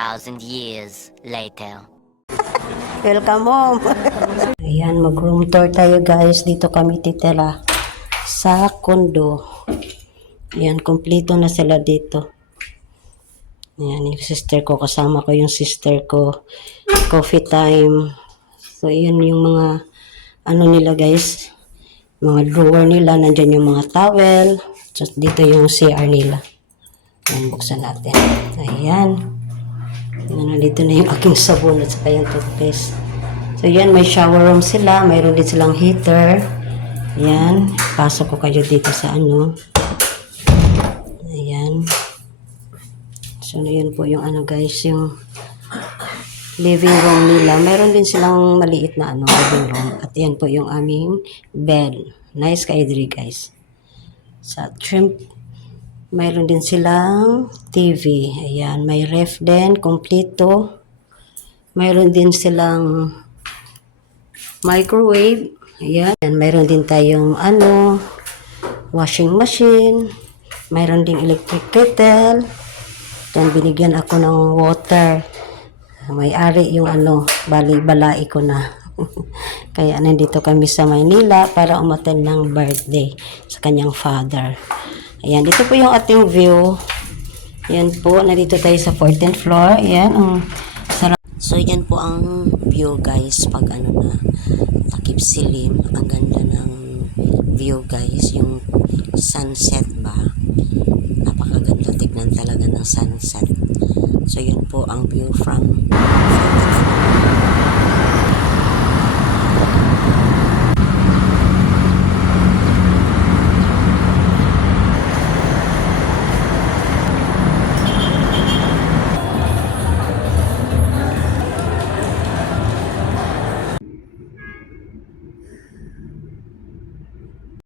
2,000 years later. Welcome home. Ayan, mag-room tour tayo guys. Dito kami titira sa condo. Ayan, kompleto na sila dito. Ayan, yung sister ko. Kasama ko yung sister ko. Coffee time. So, yun yung mga ano nila guys. Mga drawer nila. Nandyan yung mga towel. So, dito yung CR nila. Ayan, buksan natin. Ayan. Nandito na yung aking sabon at saka yung toothpaste. So, yan, may shower room sila. Mayroon din silang heater. Yan. Pasok ko kayo dito sa ano. Ayan. So, yan po yung ano guys, yung living room nila. Mayroon din silang maliit na ano, living room. At yan po yung aming bed. Nice kaidri guys. Sa trim, mayroon din silang TV. Ayan. May ref din, kompleto. Mayroon din silang microwave. Ayan. Mayroon din tayong ano, washing machine. Mayroon din electric kettle. Then binigyan ako ng water. May-ari yung ano, balai ko na. Kaya nandito kami sa Maynila para umattend ng birthday sa kanyang father. Ayan, dito po yung ating view. Ayan po, nandito tayo sa 14th floor. Ayan, ang sarap. So, yan po ang view guys. Pag ano na, takip silim. Ang ganda ng view guys. Yung sunset ba? Napakaganda tignan talaga ng sunset. So, yun po ang view from